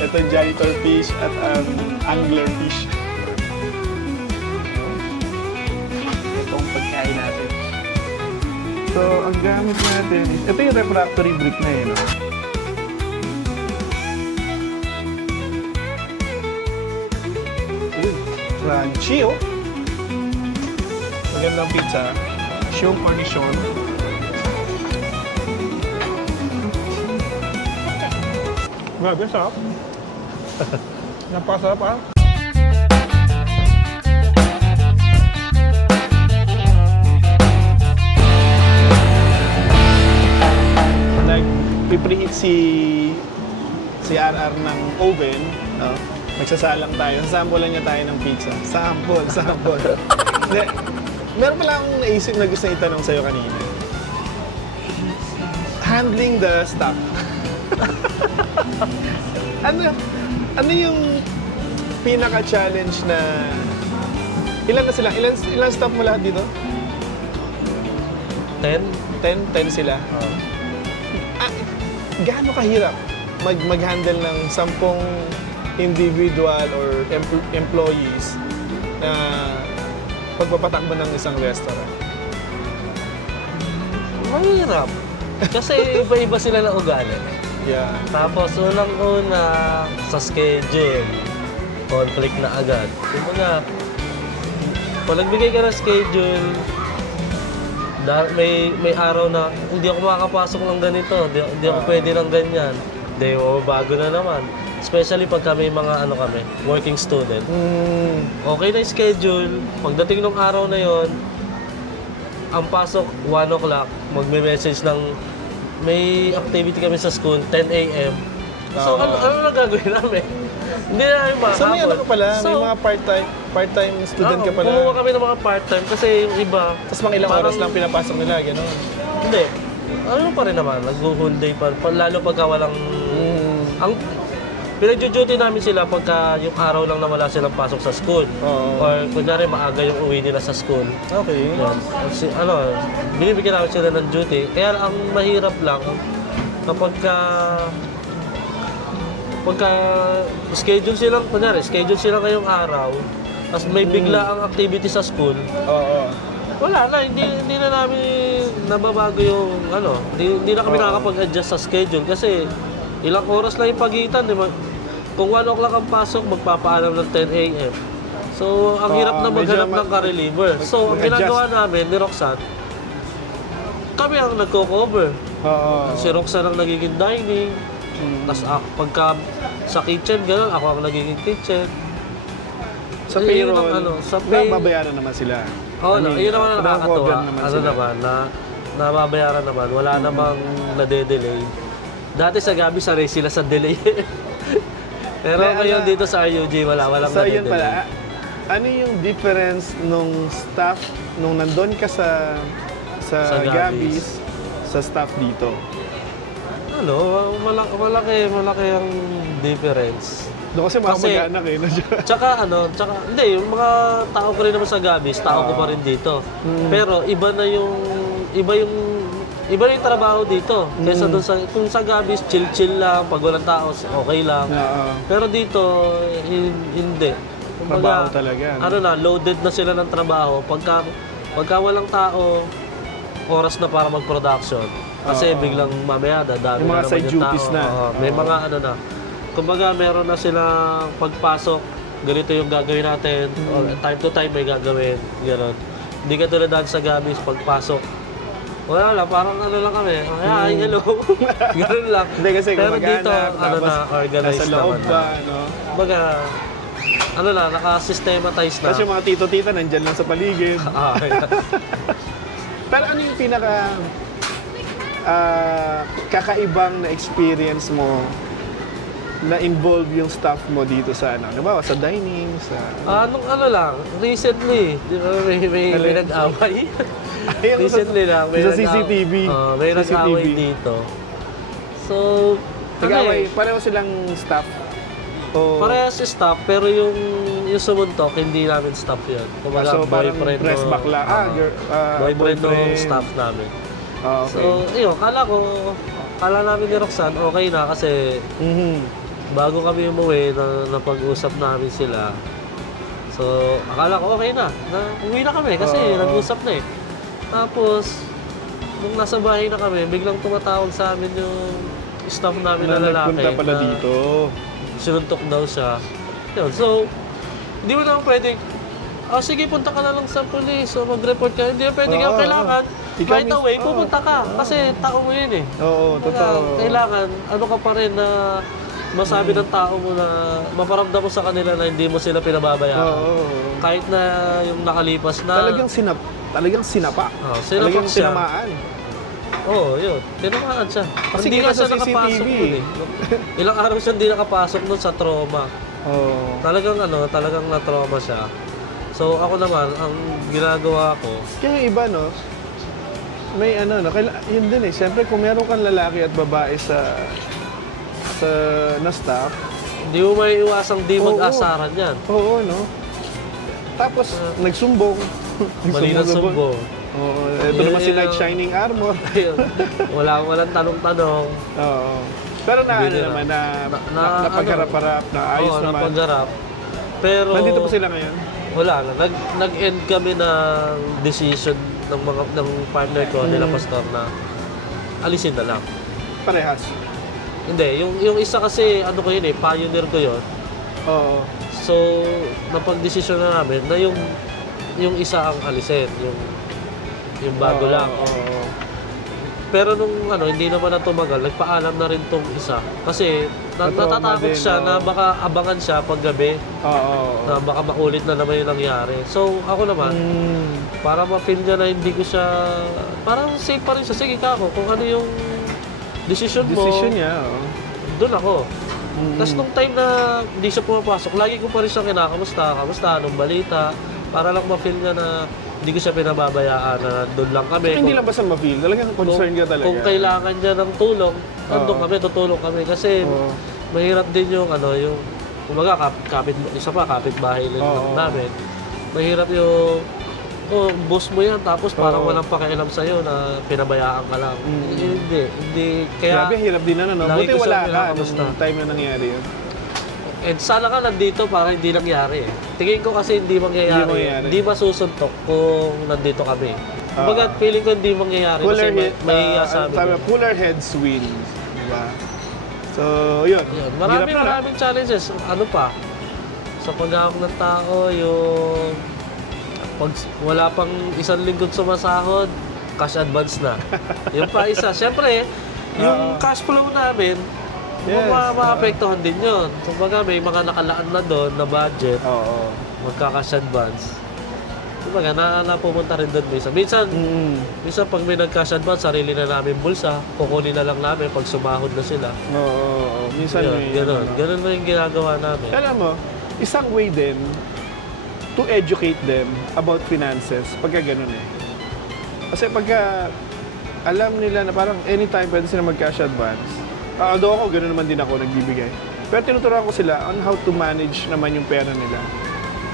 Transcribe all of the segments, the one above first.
Ito janitor fish at angler fish. Itong pagkain natin. So, ang gamit natin is, ito yung refractory brick na yun, no? Uy, crunchy, oh! Magandang pizza. Show cornichon. Grabe, sarap. Napakasarap, ah. Nag-preheat si RR ng oven. No? Magsasalang tayo. Sasampulan niya tayo ng pizza. Sample. Hindi. Meron pala akong naisip na gusto itanong sa'yo kanina. Handling the stuff. ano yung pinaka-challenge na ilan na sila? Ilan staff mo lahat dito? 10? 10 sila. Gaano kahirap mag-handle ng 10 individual or employees na pagpapatakbo ng isang restaurant? Mahirap. Kasi iba-iba sila na ugali. Yeah. Tapos unang-una sa schedule, conflict na agad. Kumbaga, pag nagbigay ka ng schedule, may araw na hindi ako makakapasok ng ganito, hindi ako pwede ng ganyan. Hindi, bago na naman. Especially pag kami working student. Okay na yung schedule, pagdating ng araw na yon, ang pasok 1 o'clock, magme-message ng may activity kami sa school, 10 a.m. So, ano na gagawin namin? Hindi na namin makakapon. So, may ano ka pala? May mga part-time student ka pala? Kumuha kami ng mga part-time kasi yung iba... Tapos mga ilang oras lang pinapasok nila, gano'n? Hindi. Ano pa rin naman, nag-whole day pa. Lalo pagka walang... Ang pinag-duty namin sila pagka yung araw lang na wala silang pasok sa school. Or kunyari maaga yung uwi nila sa school. Okay. Yan. Binibigyan namin sila ng duty. Kaya ang mahirap lang kapag pagka schedule sila ngayong araw, tapos may bigla ang activity sa school. Wala na, hindi na namin nababago yung hindi na kami nakakapag-adjust sa schedule kasi ilang oras lang yung pagitan, di ba? Kung 1 o'clock ang pasok, magpapaalam ng 10 a.m. So, ang hirap na maghanap ng ka-reliever. So, ang ginagawa namin ni Roxanne, kami ang nagko-cover. Si Roxanne ang nagiging dining. Tapos pagka sa kitchen, gano'n, ako ang nagiging kitchen. Sa payroll, nababayaran naman sila. Oo, yun naman ang nakakatawa. Naman Nababayaran naman. Wala namang nade-delay. Dati sa Gabi, sanay sila sa delay. Pero ngayon dito sa RUG, walang so, nade-delay. Yun pala, ano yung difference nung staff, nung nandun ka sa Gabis, sa staff dito? Malaki ang difference. Doon kasi mga mag-anak eh. Tsaka hindi, yung mga tao ko rin naman sa Gabis, tao ko pa rin dito. Pero iba yung trabaho dito. Kaysa doon kung sa Gabis, chill lang, pag walang tao, okay lang. Pero dito, hindi. Trabaho talaga. Loaded na sila ng trabaho. Pagka walang tao, oras na para mag-production. Kasi biglang mamaya, dadami na naman side yung duties tao. na. May mga kumbaga meron na silang pagpasok, ganito yung gagawin natin. Or time to time may gagawin. Gano'n. Hindi ka tulad dahil sa Gabis, pagpasok. Wala lang, parang lang kami. Ay, hello. Gano'n lang. Hindi kasi pero dito, tapos organized nasa loob naman. ba, Kumbaga, naka-systematize na. Kasi yung mga tito-tita nandyan lang sa paligid. Pero ano yung pinaka kakaibang na experience mo na involve yung staff mo dito sa diba, sa dining, sa... Recently, di ba may nag-away? Recently lang, may sa CCTV. May nag-away dito. So, nag-away, pareho silang staff? Parehas si staff, pero yung sumuntok, hindi namin staff yun. Kumbaga, so, parang press back lang. Boyfriend ng staff namin. Okay. So, kala akala namin ni Roxanne okay na kasi bago kami umuwi, napag-usap namin sila. So, akala ko okay na uwi na kami kasi nag-usap na eh. Tapos, nung nasa bahay na kami, biglang tumatawag sa amin yung staff namin na lalaki. Nagpunta pala dito. Sinuntok daw siya. Yun. So, hindi mo naman pwedeng, sige, punta ka na lang sa police o mag-report ka. Hindi na pwedeng kailangan. Right away, pupunta ka. Kasi tao mo yun eh. Oo, totoo. Kailangan, ano ka pa rin na masabi ng tao mo na maparamdam mo sa kanila na hindi mo sila pinababayaan. Kahit na yung nakalipas na... Talagang sinapa. Talagang siya. tinamaan. Oo, yun. Tinamaan siya. Kasi hindi kita nga siya sa nakapasok CCTV. nun eh. Ilang araw siya hindi nakapasok nun sa trauma. Talagang na-trauma siya. So ako naman, ang ginagawa ko... Kaya yung iba, no? May yun din eh. Siyempre, kung meron kang lalaki at babae na staff, hindi mo may iwasang di mag-asaran yan. Oo, no? Tapos, nagsumbong. Mali na sumbong. Oo, ito naman si Knight Shining Armor. Walang tanong-tanong. Oo. Pero naman, napagharap-harap, na ayos naman. Napagharap. Pero... Nandito pa sila ngayon? Wala na. Nag-end kami ng decision ng partner ko, nila Pastor, na alisin na lang. Parehas? Hindi. Yung isa kasi, ko yun eh, pioneer ko yun. Oo. So, napag-desisyon na namin na yung isa ang alisin, yung bago lang. Pero nung hindi naman na tumagal, nagpaalam na rin tong isa. Kasi natatakot siya na baka abangan siya paggabi. Na baka maulit na naman yung nangyari. So, ako naman, para ma-feel niya na hindi ko siya, parang safe pa rin siya. Sige ka ako, kung ano yung decision niya, doon ako. Tapos nung time na hindi siya pumapasok, lagi ko pa rin siya kinakamusta, anong balita, para lang ma-feel niya na hindi ko siya pinababayaan, na doon lang kami. Hindi lang basta ma-feel, talagang concern ka talaga. Kung kailangan niya ng tulong, nandun kami, tutulong kami. Kasi mahirap din yung kumaga, kapit-bahay namin. Mahirap yung, boss mo yan, tapos parang walang pakialam sa'yo na pinabayaan ka lang. Hindi. Kaya, grabe, hirap din no? lagi Buti ko wala siya ka kinakamusta. nung time na nangyari yun. And sana ka nandito para hindi nangyari. Tingin ko kasi hindi mangyayari. Hindi masusuntok kung nandito kami. Kumbaga, feeling ko hindi mangyayari kasi may sabi ko. Cooler heads win. Diba? So, yun. Maraming challenges. Ano pa? Sa pag-ahak ng tao, yung pag wala pang isang linggo sumasahod, cash advance na. Yung pa isa. Siyempre, yung cash flow namin, maapektuhan din yun. Kumbaga, may mga nakalaan na doon na budget, magka-cash advance. Kumbaga, napupunta rin doon minsan. Minsan, pag may nag-cash advance, sarili na namin bulsa, kukunin na lang namin pag sumahod na sila. Minsan Ganun mo yung ginagawa namin. Alam mo, isang way din to educate them about finances pagka ganun eh. Kasi pagka alam nila na parang anytime pwede sila mag-cash advance, although ako, gano'n naman din ako nagbibigay. Pero tinuturuan ko sila on how to manage naman yung pera nila.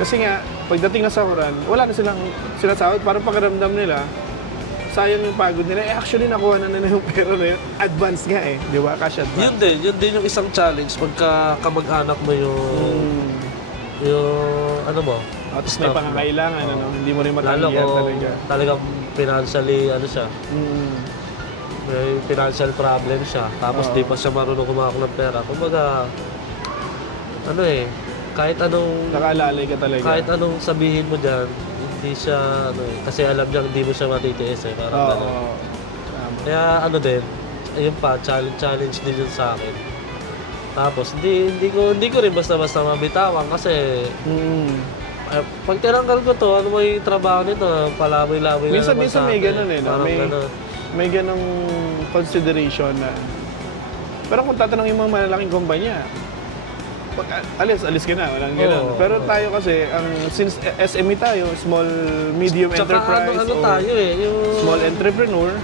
Kasi nga, pagdating na sahuran, wala na silang sinasahod. Parang pakiramdam nila, sayang yung pagod nila. Actually, nakuha na nila yung pera na yun. Advance nga eh. Di ba? Cash advance. Yun din yung isang challenge pagka kamag-anak mo yung mo. At may pangangailangan, hindi mo rin matanggihan talaga. Talagang financially, siya. May financial problem siya. Tapos di pa siya marunong kumahak ng pera. Kumbaga, kahit anong... Nakaalalay ka talaga. Kahit anong sabihin mo dyan, hindi siya, kasi alam niya hindi mo siya matitiis eh. Parang gano'n. Kaya ayun pa, challenge din yun sa akin. Tapos, hindi ko rin basta-basta mabitawan kasi... pag tinanggal ko to, ano may trabaho nito? Palaboy-laboy na naman minsan sa akin. May ganun eh. No? May ganung consideration na... Pero kung tatanungin mo malalaking kumpanya, alis ka na, walang ganun. Pero tayo kasi, since SME tayo, small, medium enterprise, tayo yung small entrepreneur,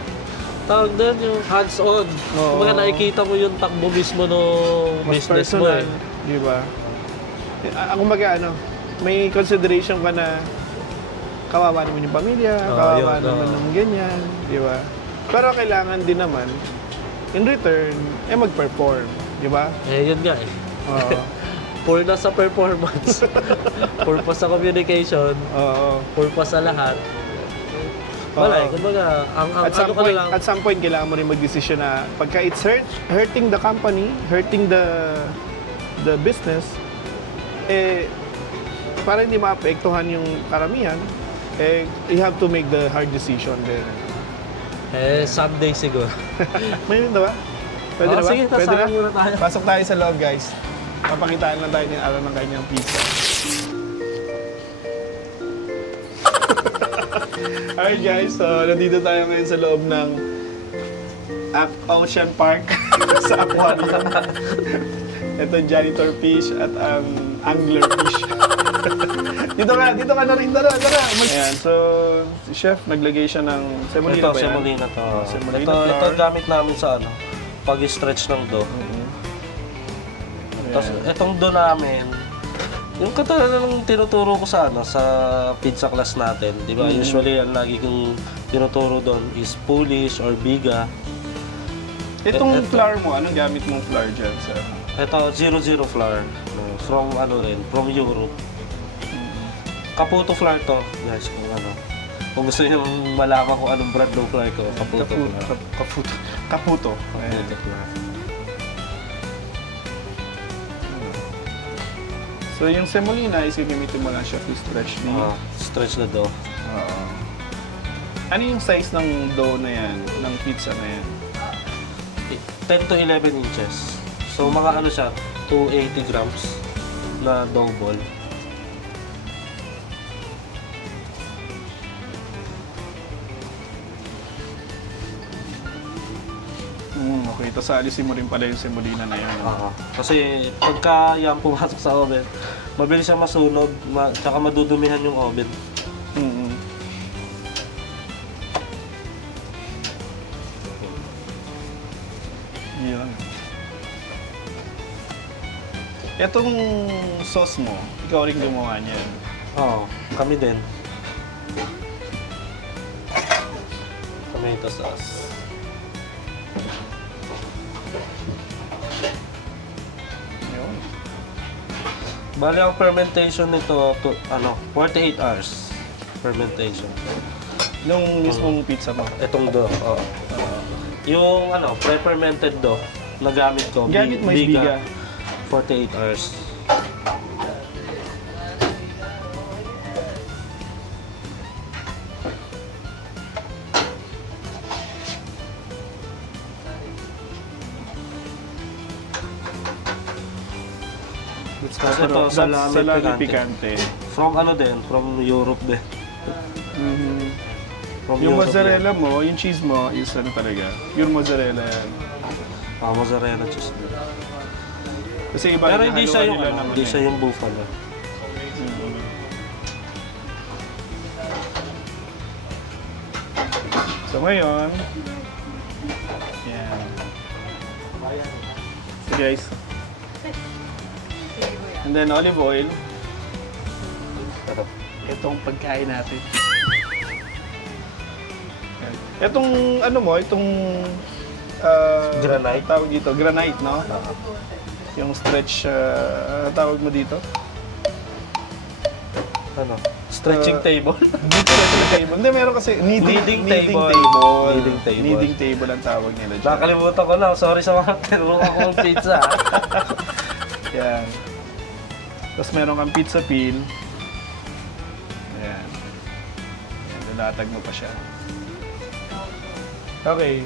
tawag doon yung hands-on. Kumbaga nakikita mo yung takbo mismo ng business personal, mo eh. Di ba? Kumbaga may consideration ka na kawawa naman yung pamilya, kawawa naman ng ganyan, di ba? Pero kailangan din naman in return, mag-perform. Di ba? Yun nga eh. Oo. Poor na sa performance. Poor pa sa communication. Oo. Poor pa sa lahat. Wala eh. Oo. Kumbaga, ang At some point, kailangan mo rin mag-desisyon na pagka it's hurting the company, hurting the business, para hindi maapektuhan yung karamihan, you have to make the hard decision then. Someday siguro. May yun ba? Pwede na ba? Sige, Pwede na? muna tayo. Pasok tayo sa loob, guys. Papakitaan lang tayo ng araw ng kanyang pizza. Alright guys, so nandito tayo ngayon sa loob ng Ocean Park sa aquarium. Ito janitor fish at ang angler fish. dito ka na rin, tara. Ayan, so si chef naglagay siya ng semolina Ito, ba yan? semolina to. Semolina Ito flour. gamit namin sa pag-stretch ng dough. Tapos itong dough namin, yung katulad ng tinuturo ko sa sa pizza class natin, di ba? Usually, ang lagi kong tinuturo doon is Polish or Biga. Itong Ito. flour mo, anong gamit mong flour dyan, sir? Ito, 00 flour. From from Europe. Caputo flour to, guys, kung ano. Kung gusto niyo malaman kung anong brand ng flour ko, Caputo flour. Caputo. Ayan. Caputo flour. So yung semolina is gagamitin mo lang siya to stretch Stretch na dough. Oo. Ano yung size ng dough na yan, ng pizza na yan? 10 to 11 inches. So mga ano siya, 280 grams na dough ball. Okay. Tapos alisin mo rin pala yung semolina na yan. Kasi pagka yan pumasok sa oven, mabilis siya masunog, tsaka madudumihan yung oven. Mm-hmm. Yun. Etong sauce mo, ikaw rin gumawa niyan. Oo, kami din. Tomato sauce. Yun. Bali ang fermentation nito, 48 hours fermentation. Nung mismong pizza mo. Itong dough, oo. Yung pre-fermented dough na gamit ko, Gamit mo is Biga. 48 hours. Ito, Salami picante. From from Europe din. Mhm. From Yung Europe mozzarella mo, yung cheese mo, is talaga. Pure mozzarella yan. yan. Mozzarella cheese. Kasi iba Pero hindi siya yung, nila naman hindi eh. siya yung buffalo. Mhm. So ngayon, yan. So guys, and then olive oil. Itong pagkain natin. Itong itong Granite? Tawag dito, granite, no? Yung stretch, tawag mo dito? Stretching table? Dito stretching table. Hindi, meron kasi kneading table. Kneading table ang tawag nila dyan. Nakalimutan ko na. Sorry sa mga tinuro akong pizza. Yan. Tapos meron kang pizza peel. Ayan. Lalatag mo pa siya. Okay.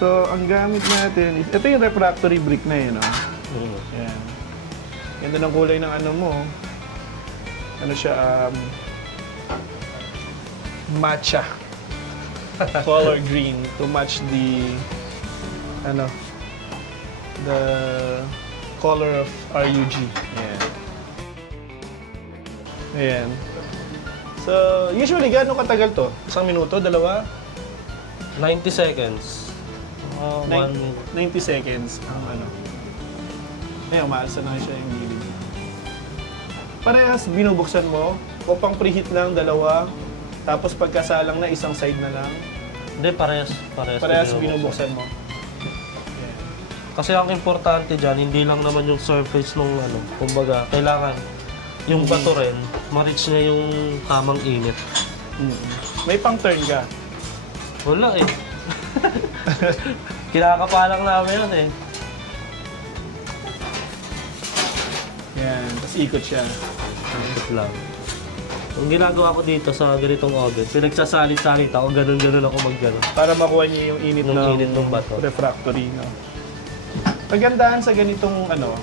So, ang gamit natin is, ito yung refractory brick na yun, no? Ayan. Ganda ng kulay ng mo. Ano siya, matcha. Color green to match the, the color of RUG. Ayan. Ayan. So, usually, gaano katagal to? 1 minuto? 2? 90 seconds. 1 minute. 90 seconds ang Ayun, umaalsa na siya yung gilid. Parehas binubuksan mo o pang preheat lang 2, tapos pagkasalang na isang side na lang. Hindi, parehas. Parehas binubuksan mo. Kasi ang importante dyan, hindi lang naman yung surface nung ano, kumbaga, kailangan yung bato rin, ma-reach niya yung tamang init. May pang-turn ka. Wala eh. Kinakapalang namin yun eh. Yan, tapos ikot siya. Ikot lang. Ang ginagawa ko dito sa ganitong oven, pinagsasalit-salit ako, ganun-ganun ako mag-ganun. Para makuha niya yung init, Yung init ng bato. refractory. No? Kagandahan sa ganitong ano,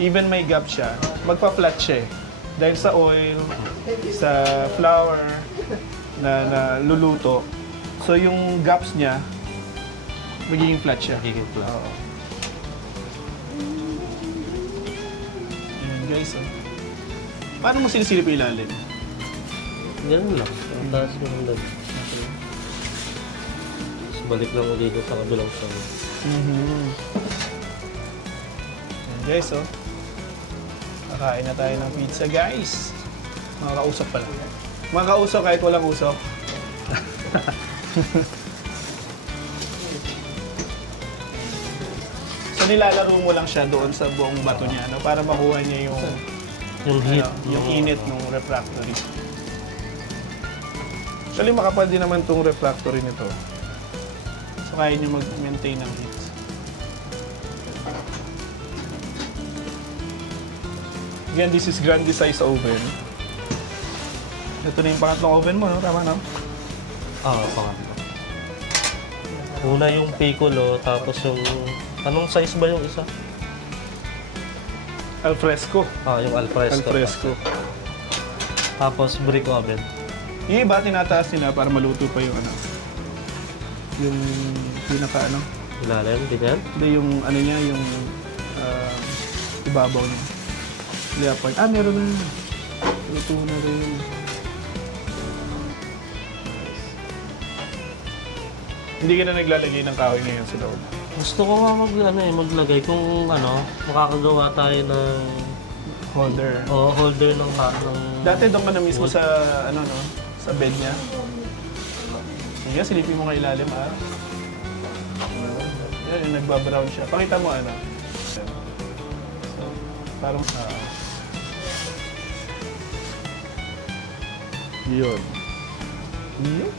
even may gap siya, magpa-flat siya eh. Dahil sa oil, sa flour na luluto, so yung gaps niya, magiging flat siya. Magiging flat. Oo. Ayan guys, oh. Paano mo sinisilip yung ilalim? Ganun lang. Ang taas mo ng dad. Tapos balik lang ulit sa kabilang side. Ayan guys, oh. Kakain na tayo ng pizza, guys. Mga kausap pala. Mga kausap kahit walang usok. So nilalaro mo lang siya doon sa buong bato niya, no? Para makuha niya yung, Yung heat. yung init ng refractory. Actually, makapal din naman itong refractory nito. So kaya niyo mag-maintain ng heat. Again, this is grande size oven. Ito na yung pangatlong oven mo, no? Tama, no? Pangatlo. Una yung piccolo, tapos yung... Anong size ba yung isa? Alfresco. Yung alfresco. Alfresco. Tapos brick oven. Yung iba, tinataas nila para maluto pa yung ano. Yung pinaka ano. Ilalim, ganyan. Hindi yung ano niya, yung ibabaw niya. Leopard. Meron na. Luto na rin. Hindi ka na naglalagay ng kahoy ngayon sa loob. Gusto ko nga maglagay kung makakagawa tayo ng Holder. holder ng Dati doon ka na mismo sa ano no, sa bed niya. Sige, silipin mo nga ilalim Yan, yung nagbabrown siya. Pakita mo ano. So, parang yun. Yun.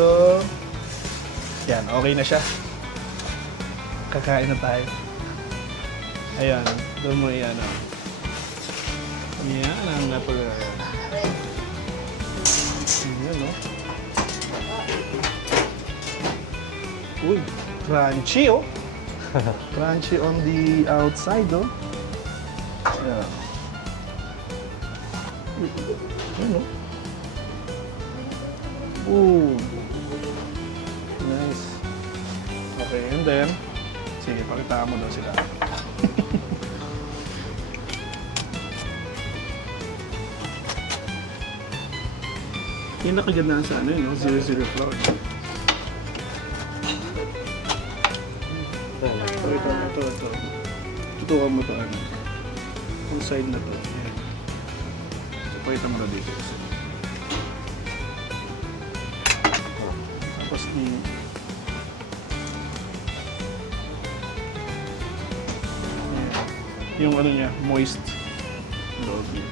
So, yan, okay na siya. Kakain na tayo. Ayan, doon mo yan. Yan ang napag... Yan, no? Uy, crunchy, oh. Crunchy on the outside, oh. Yeah. Yan, oh. Ooh. Nice. Okay, and then, sige, pakita mo daw sila. Yung nakagandaan sa ano yun, no? 0-0 flour. Ito. Tutukan mo ito, ano. Yung side na to. Yan. So, pakita mo na dito. Tapos yung ano niya, moist loob niya.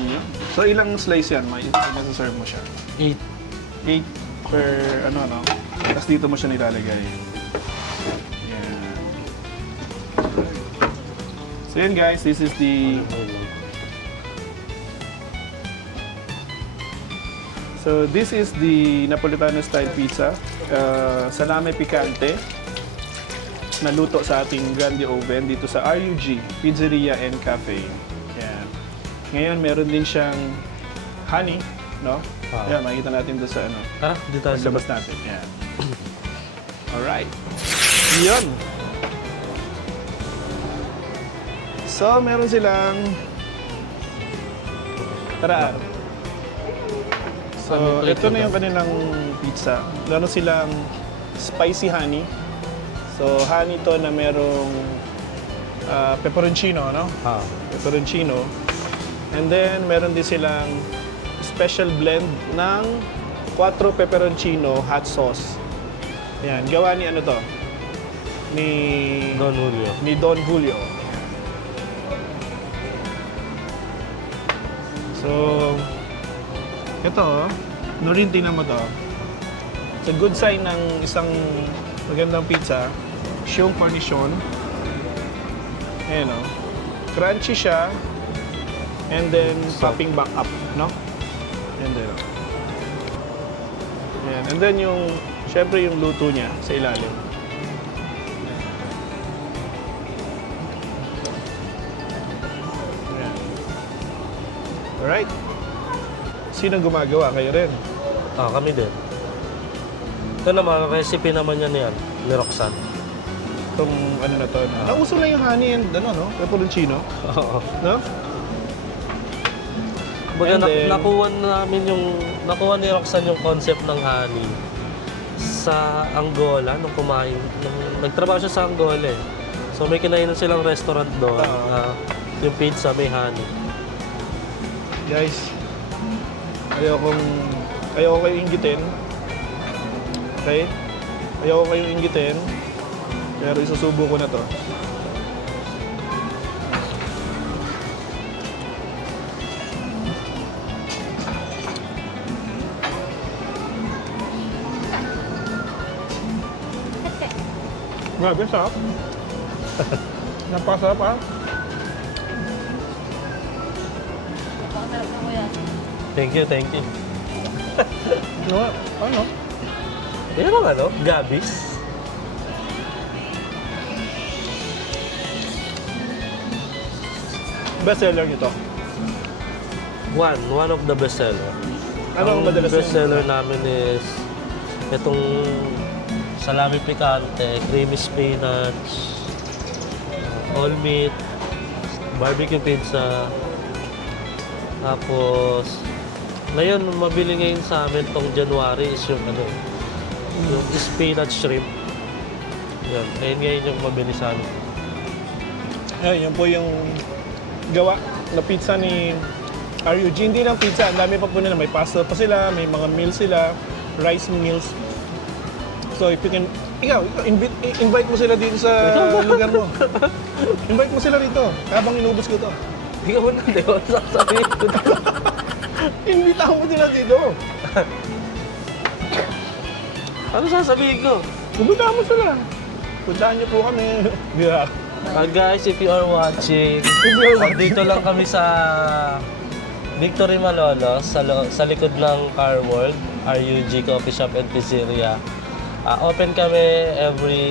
Ayan. So ilang slice yan? May nasa-serve mo siya? 8. 8 per ano, no? Tapos dito mo siya nilalagay. Yan. So yun guys, this is the... So this is the Napolitano style pizza. Salame picante na luto sa ating grande oven dito sa RUG Pizzeria and Cafe. Yan. Ngayon meron din siyang honey, no? Yan, makikita natin doon sa ano. Tara, dito tayo sa Paglabas natin. Yan. Alright. Yun. So, meron silang... Tara. So, ito na yung kanilang pizza. Meron silang spicy honey. So, honey to na merong pepperoncino, no? Pepperoncino. And then, meron din silang special blend ng 4 pepperoncino hot sauce. Yan, gawa ni ano to? Ni Don Julio. So, ito, Norin, tingnan mo to. It's a good sign ng isang magandang pizza. Yung cornichon. Ayan o. Crunchy siya. And then, popping back up, no? And then, ayan. And then yung, syempre yung luto niya sa ilalim. Ayan. Alright. Sino gumagawa? Kayo rin? Kami din. Ito naman, recipe naman yan yan, ni Roxanne. Itong ano na to. Nauso na yung honey and ano, no? Pepperoncino. Oo. No? Baga, And then- nakuha ni Roxanne yung concept ng honey sa Angola nung kumain. Nagtrabaho siya sa Angola eh. So may kinainan silang restaurant doon. Yung pizza may honey. Guys, ayoko kayong inggitin. Okay? Ayoko kayong inggitin. Pero isusubo ko na to. Grabe, sarap. Napakasarap ah. Thank you, thank you. Ano? Ano? Yan ang ano, Gabis. Best seller nito. One of the best seller. Ano ang madalas best seller namin is itong salami picante, creamy spinach, all meat, barbecue pizza. Tapos ngayon mabili ngayon sa amin tong January is yung ano, yung spinach shrimp. Yan, ayun ngayon yung mabili sa amin. Yan po yung gawa na pizza ni RUG. Hindi lang pizza, ang dami pa po nila. May pasta pa sila, may mga meals sila, rice meals. So if you can, ikaw invite mo sila dito sa lugar mo. Invite mo sila dito habang inubos ko to. Hindi ka mo na, di ba? Sasabihin ko na. Invitahan mo sila dito. Ano sasabihin ko? Invitahan mo sila. Puntahan niyo po kami. Yeah. Guys, if you are watching, dito lang kami sa Victory Malolos, sa likod ng Car World, RUG Coffee Shop and Pizzeria. Open kami every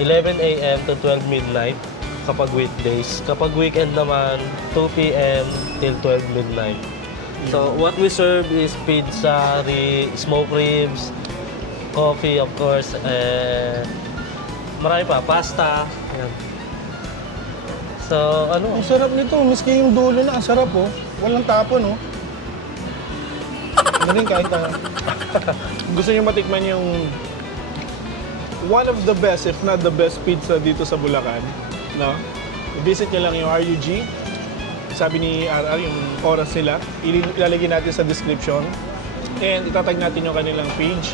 11 a.m. to 12 midnight kapag weekdays. Kapag weekend naman, 2 p.m. till 12 midnight. So, what we serve is pizza, smoked ribs, coffee, of course, marami pa, pasta. Ayan. So, ano? Ang sarap nito. Miski yung dulo na, ang sarap oh. Walang tapon oh. Ano rin kahit gusto niyo matikman yung one of the best, if not the best pizza dito sa Bulacan, no? Visit niyo lang yung RUG. Sabi ni RR, yung oras nila. Ilalagay natin sa description. And itatag natin yung kanilang page.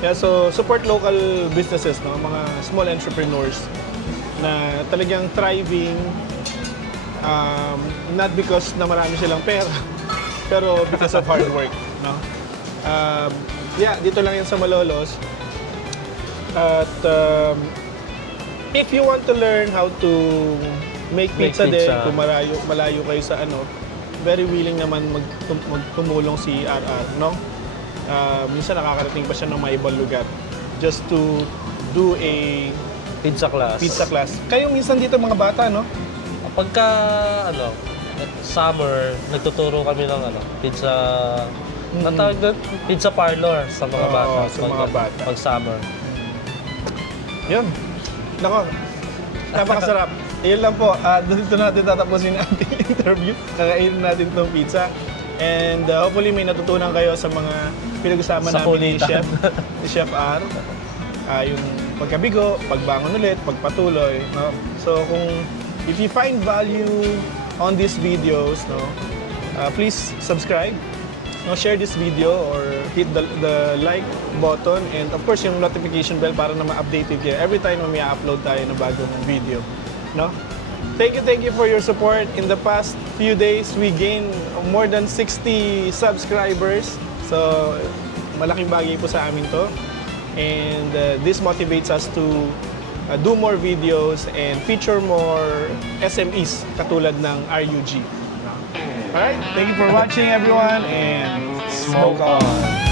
Yeah, so support local businesses, no? Mga small entrepreneurs na talagang thriving, not because na marami silang pera, pero because of hard work, no? Yeah, dito lang yan sa Malolos. At if you want to learn how to make pizza din, kung malayo kayo sa ano, very willing naman magtumulong si RR, no? Minsan nakakarating pa siya ng mga ibang lugar just to do a Pizza class. Kayo minsan dito mga bata, no? Pagka, summer, nagtuturo kami ng pizza, natawag doon, pizza parlor sa mga bata. Sa mga bata. Pag summer. Yun. Nako, napakasarap. Iyon lang po. Dito natin tatapusin ang ating interview. Kakainin natin itong pizza. And hopefully may natutunan kayo sa mga pinag-usapan Sa namin kulitan. ni Chef R. Yung pagkabigo, pagbangon ulit, pagpatuloy. No? So if you find value on these videos, no, please subscribe, no, share this video or hit the like button and of course yung notification bell para na ma-updated kayo every time na may upload tayo ng bagong video. No? Thank you for your support. In the past few days, we gained more than 60 subscribers. So, malaking bagay po sa amin to. And this motivates us to do more videos and feature more SMEs katulad ng RUG. Alright, thank you for watching everyone and smoke on!